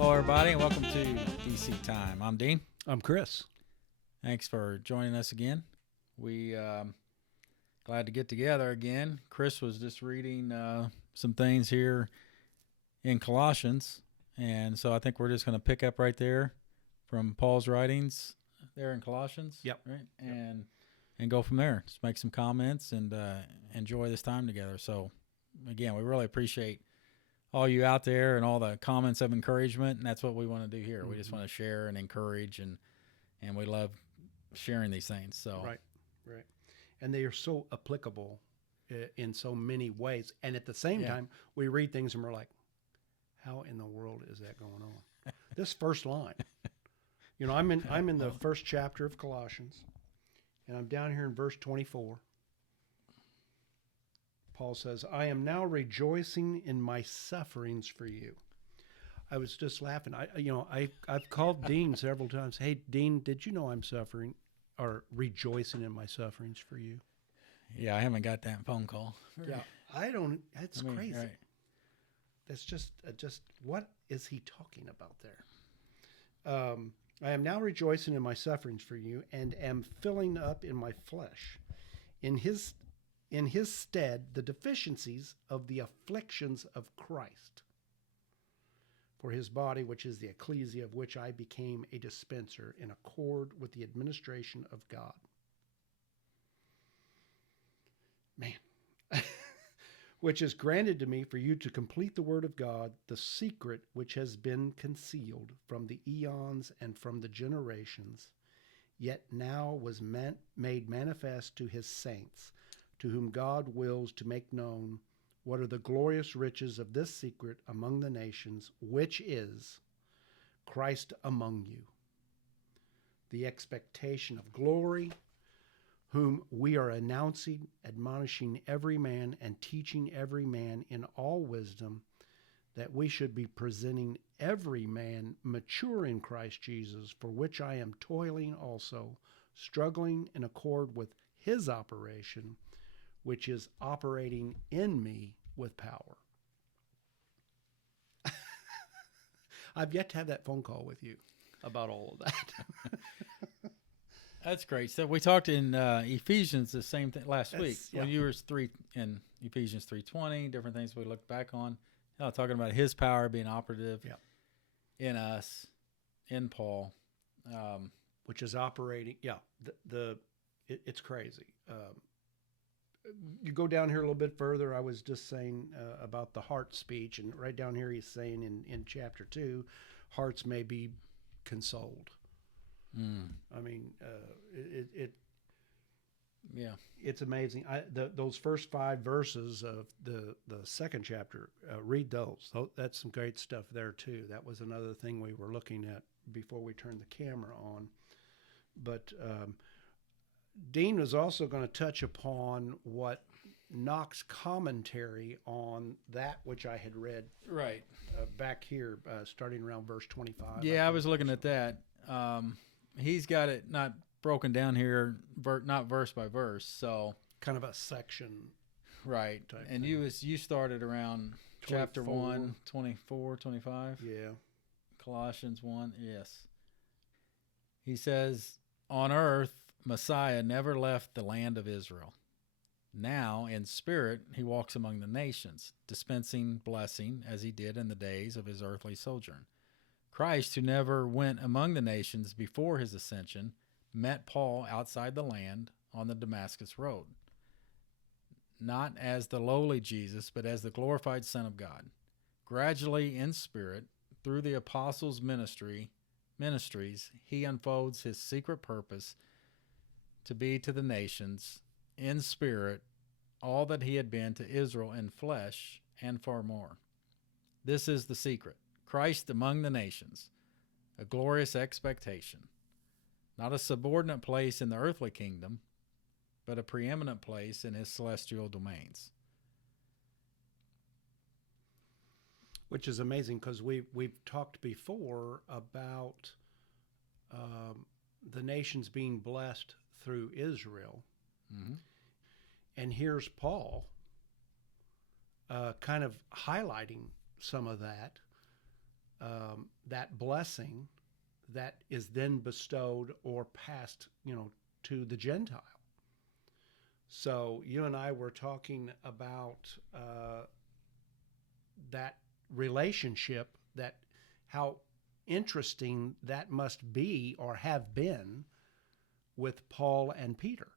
Hello, everybody, and welcome to DC Time. I'm Dean. I'm Chris. Thanks for joining us again. We glad to get together again. Chris was just reading some things here in Colossians, and so I think we're just going to pick up right there from Paul's writings there in Colossians. Yep. Right, and go from there. Just make some comments and enjoy this time together. So, again, we really appreciate all you out there and all the comments of encouragement, and that's what we want to do here. We just want to share and encourage, and we love sharing these things. So Right. And they are so applicable in so many ways. And at the same time, we read things and we're like, how in the world is that going on? This first line. You know, I'm in the first chapter of Colossians, and I'm down here in verse 24. Paul says, I am now rejoicing in my sufferings for you. I was just laughing. I've called Dean several times. Hey, Dean, did you know I'm suffering or rejoicing in my sufferings for you? Yeah, I haven't got that phone call. Yeah, I don't. That's crazy. Right. That's just what is he talking about there? I am now rejoicing in my sufferings for you, and am filling up in my flesh, in his stead, the deficiencies of the afflictions of Christ, for his body, which is the ecclesia, of which I became a dispenser in accord with the administration of God. Man. Which is granted to me for you to complete the word of God, the secret which has been concealed from the eons and from the generations, yet now was made manifest to his saints, to whom God wills to make known what are the glorious riches of this secret among the nations, which is Christ among you, the expectation of glory, whom we are announcing, admonishing every man and teaching every man in all wisdom, that we should be presenting every man mature in Christ Jesus, for which I am toiling also, struggling in accord with his operation, which is operating in me with power. I've yet to have that phone call with you about all of that. That's great. So we talked in Ephesians the same thing last week. Yeah. When you were in Ephesians 3:20, different things we looked back on. Talking about his power being operative in us, in Paul, which is operating. Yeah, it's crazy. You go down here a little bit further. I was just saying about the heart speech, and right down here he's saying in chapter 2, hearts may be consoled. I mean, it's amazing. Those first 5 verses of the second chapter, read those. That's some great stuff there too. That was another thing we were looking at before we turned the camera on. But Dean was also going to touch upon what Knox's commentary on that which I had read back here, starting around verse 25. Yeah, I was looking at that. He's got it not broken down here, not verse by verse. So kind of a section, right? And thing. You started around 24. Chapter 1, 24, 25. Yeah, Colossians 1. Yes. He says, on earth, Messiah never left the land of Israel. Now, in spirit, he walks among the nations, dispensing blessing as he did in the days of his earthly sojourn. Christ, who never went among the nations before his ascension, met Paul outside the land on the Damascus road, not as the lowly Jesus, but as the glorified Son of God. Gradually, in spirit, through the apostles' ministries, he unfolds his secret purpose to be to the nations, in spirit, all that he had been to Israel in flesh, and far more. This is the secret. Christ among the nations, a glorious expectation, not a subordinate place in the earthly kingdom, but a preeminent place in his celestial domains. Which is amazing because we've talked before about the nations being blessed through Israel. Mm-hmm. And here's Paul kind of highlighting some of that that blessing that is then bestowed or passed, to the Gentile. So you and I were talking about that relationship, that how interesting that must be or have been with Paul and Peter.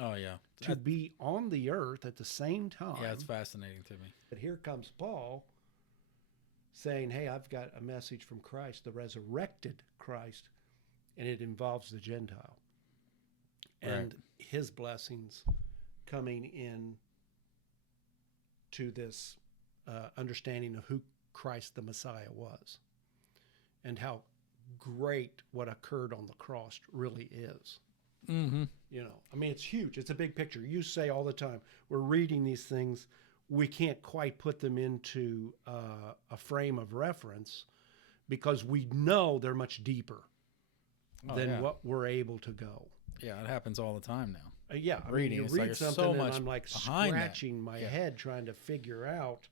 Oh, yeah. To be on the earth at the same time. Yeah, it's fascinating to me. But here comes Paul saying, hey, I've got a message from Christ, the resurrected Christ, and it involves the Gentile. Right. And his blessings coming in to this understanding of who Christ the Messiah was and how great what occurred on the cross really is. Mm-hmm. It's huge. It's a big picture. You say all the time, we're reading these things, we can't quite put them into a frame of reference because we know they're much deeper than what we're able to go. Yeah, it happens all the time now. Reading. You read something so and much I'm like scratching my head trying to figure out.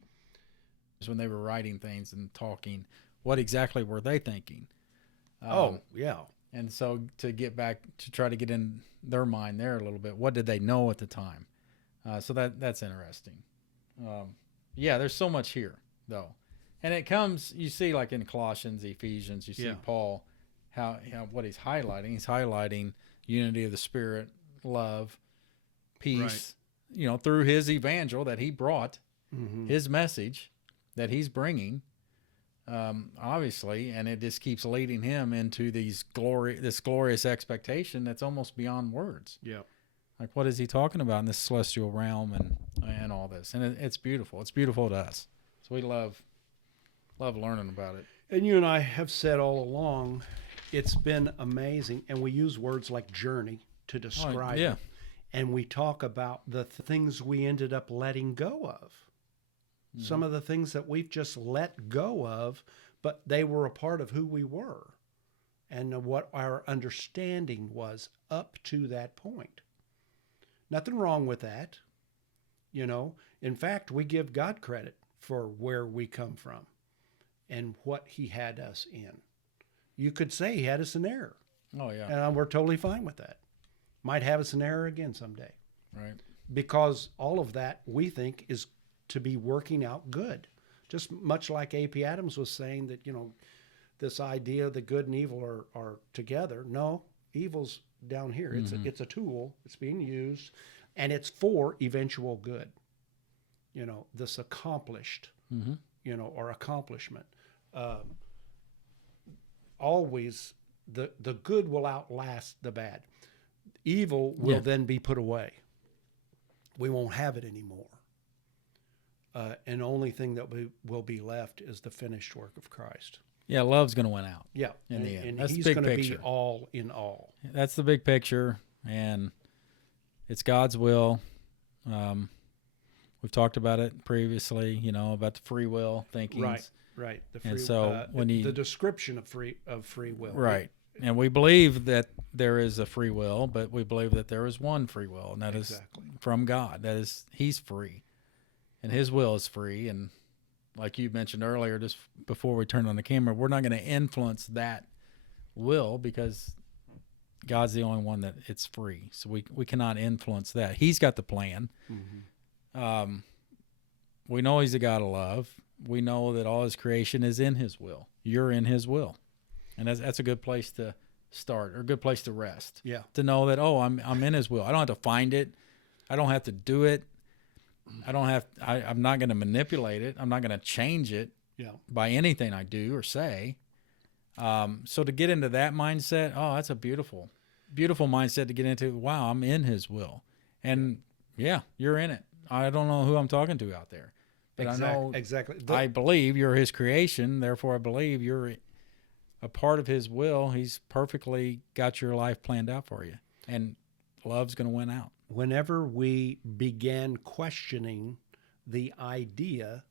When they were writing things and talking, what exactly were they thinking? And so to get back, to try to get in their mind there a little bit, what did they know at the time? So that's interesting. There's so much here, though. And it comes, you see, like in Colossians, Ephesians, you see Paul, how what he's highlighting unity of the Spirit, love, peace, through his evangel that he brought, his message that he's bringing, obviously, and it just keeps leading him into this glorious expectation that's almost beyond words. Yeah. Like, what is he talking about in this celestial realm and all this? And it's beautiful. It's beautiful to us. So we love learning about it. And you and I have said all along, it's been amazing. And we use words like journey to describe it. And we talk about the things we ended up letting go of. Mm-hmm. Some of the things that we've just let go of, but they were a part of who we were and what our understanding was up to that point. Nothing wrong with that. In fact, we give God credit for where we come from and what he had us in. You could say he had us in error. Oh, yeah. And we're totally fine with that. Might have us in error again someday. Right. Because all of that, we think, is to be working out good. Just much like A.P. Adams was saying that, this idea that good and evil are together. No, evil's down here. It's a tool. It's being used, and it's for eventual good. This accomplished, or accomplishment. Always the good will outlast the bad. Evil will then be put away. We won't have it anymore. And the only thing that will be left is the finished work of Christ. Yeah, love's going to win out. Yeah, in the end. And that's he's the big going to picture. be all in all. That's the big picture, and it's God's will. We've talked about it previously, about the free will thinking. Right. The free, and so the description of free will. Right. And we believe that there is a free will, but we believe that there is one free will, and that is from God. That is, he's free, and his will is free. And like you mentioned earlier, just before we turned on the camera, we're not going to influence that will because God's the only one that it's free. So we cannot influence that. He's got the plan. Mm-hmm. We know he's a God of love. We know that all his creation is in his will. You're in his will. And that's a good place to start, or a good place to rest. Yeah. To know that, I'm in his will. I don't have to find it. I don't have to do it. I'm not going to manipulate it. I'm not going to change it by anything I do or say. So to get into that mindset, that's a beautiful, beautiful mindset to get into. Wow, I'm in his will. And you're in it. I don't know who I'm talking to out there. But I know I believe you're his creation. Therefore, I believe you're a part of his will. He's perfectly got your life planned out for you. And love's going to win out. Whenever we began questioning the idea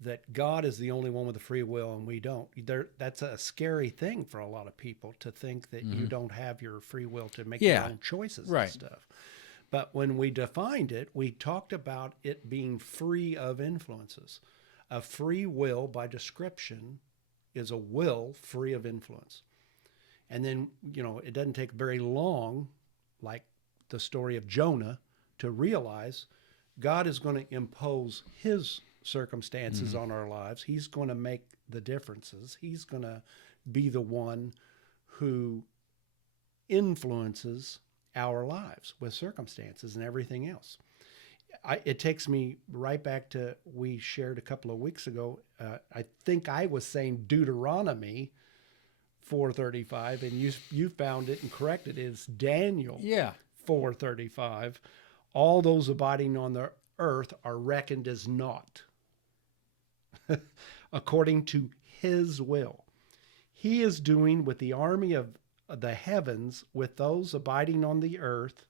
that God is the only one with a free will and we don't, that's a scary thing for a lot of people to think that you don't have your free will to make your own choices and stuff. But when we defined it, we talked about it being free of influences. A free will, by description, is a will free of influence. And then, it doesn't take very long, like the story of Jonah, to realize God is going to impose his circumstances on our lives. He's going to make the differences. He's going to be the one who influences our lives with circumstances and everything else. It takes me right back to, we shared a couple of weeks ago, I think I was saying Deuteronomy 4:35, and you found it and corrected it. It's Daniel 4:35. All those abiding on the earth are reckoned as naught, according to his will. He is doing with the army of the heavens with those abiding on the earth,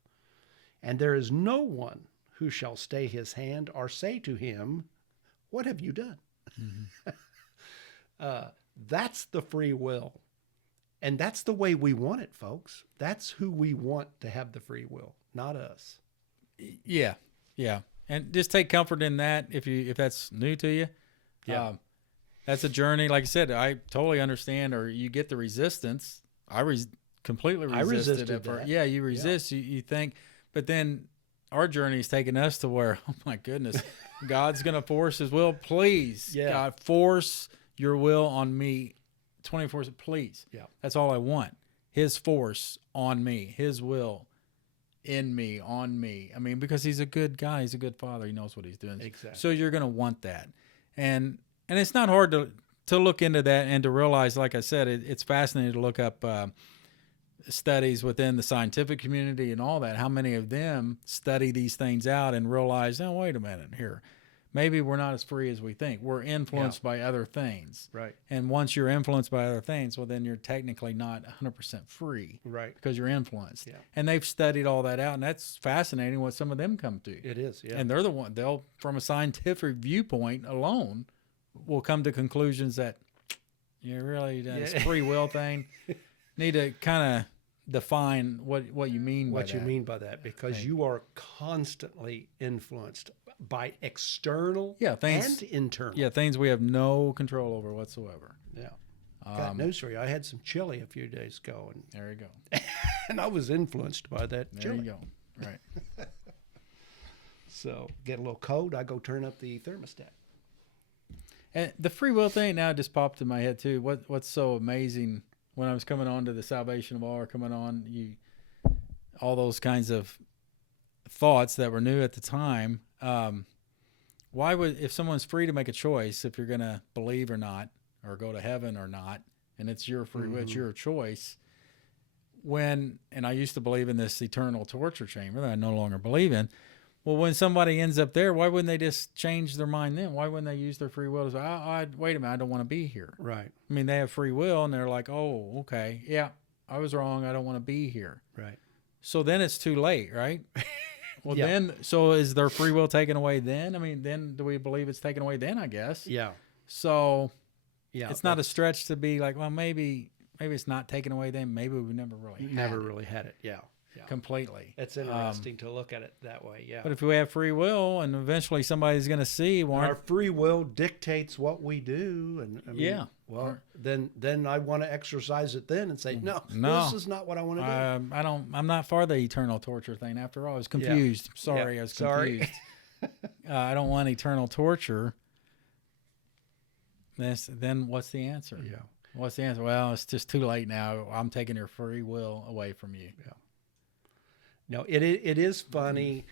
and there is no one who shall stay his hand or say to him, what have you done? That's the free will. And that's the way we want it, folks. That's who we want to have the free will, not us. Yeah. And just take comfort in that if that's new to you. Yeah. That's a journey. Like I said, I totally understand, or you get the resistance. Completely resisted it. that. Yeah, you resist. You think, but then our journey is taking us to where, oh my goodness, God's going to force his will. Please, God, force your will on me 24/7, please. Yeah. That's all I want. His force on me, his will in me, on me. I mean, because he's a good guy. He's a good father. He knows what he's doing. Exactly. So you're going to want that. And it's not hard to look into that and to realize, like I said, it's fascinating to look up studies within the scientific community and all that, how many of them study these things out and realize, oh, wait a minute here. Maybe we're not as free as we think. We're influenced by other things. Right. And once you're influenced by other things, well, then you're technically not 100% free. Right. Because you're influenced. Yeah. And they've studied all that out, and that's fascinating what some of them come to. It is, yeah. And they're the one, they'll, from a scientific viewpoint alone, will come to conclusions that you really, this free will thing, need to kind of define what you mean by that. What you mean by that, because you are constantly influenced by external things, and internal. Yeah, things we have no control over whatsoever. Yeah. Got news for you. I had some chili a few days ago. And there you go. And I was influenced by that chili. There you go. Right. So get a little cold, I go turn up the thermostat. And the free will thing now just popped in my head too. What's so amazing when I was coming on to the salvation of all, coming on, all those kinds of thoughts that were new at the time. Why would, if someone's free to make a choice, if you're going to believe or not, or go to heaven or not, and it's your free will, it's your choice. And I used to believe in this eternal torture chamber that I no longer believe in. Well, when somebody ends up there, why wouldn't they just change their mind then? Why wouldn't they use their free will to say, wait a minute, I don't want to be here. Right. I mean, they have free will, and they're like, oh, okay, yeah, I was wrong. I don't want to be here. Right. So then it's too late, right? Well, then, so is their free will taken away then? I mean, then do we believe it's taken away then, I guess? Yeah. So it's not a stretch to be like, well, maybe it's not taken away then. Maybe we never really had it. Yeah. Completely. It's interesting to look at it that way. Yeah. But if we have free will, and eventually somebody's going to see, our free will dictates what we do, and I mean, well, then I want to exercise it then and say, no, this is not what I want to do. I'm not for the eternal torture thing. After all, I was confused. Yeah. Sorry, I was confused. I don't want eternal torture. Then what's the answer? Yeah. What's the answer? Well, it's just too late now. I'm taking your free will away from you. Yeah. No, it is funny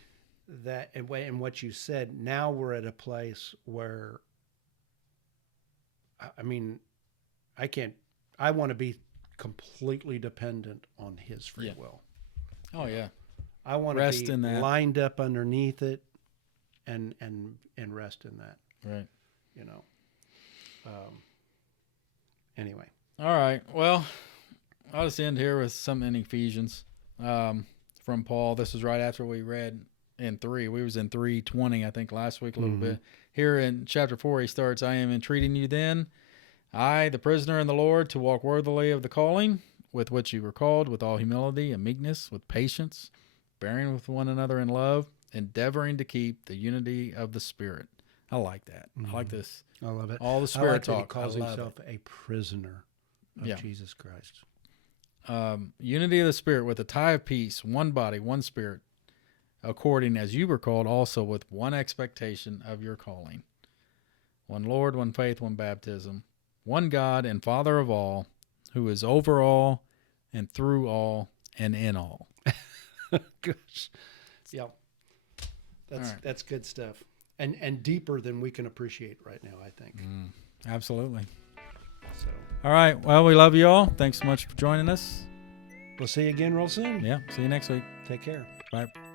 that, and what you said, now we're at a place where, I mean, I want to be completely dependent on his free will. Oh, yeah. I want to be lined up underneath it and rest in that. Right. Anyway. All right. Well, I'll just end here with something in Ephesians. From Paul. This is right after we read in 3. We was in 3:20, I think, last week a little bit. Here in chapter 4, he starts, I am entreating you then, I, the prisoner in the Lord, to walk worthily of the calling with which you were called, with all humility and meekness, with patience, bearing with one another in love, endeavoring to keep the unity of the Spirit I like that. I like this. I love it. All the I Spirit like that he talk. calls I love himself a prisoner of Yeah. Jesus Christ. Unity of the Spirit with a tie of peace, one body, one Spirit, according as you were called, also with one expectation of your calling. One Lord, one faith, one baptism, one God and Father of all, who is over all and through all and in all. Gosh. Yep. All right. That's good stuff. And deeper than we can appreciate right now, I think. Absolutely. So All right. Well, we love you all. Thanks so much for joining us. we'll see you again real soon. Yeah. See you next week. Take care. Bye.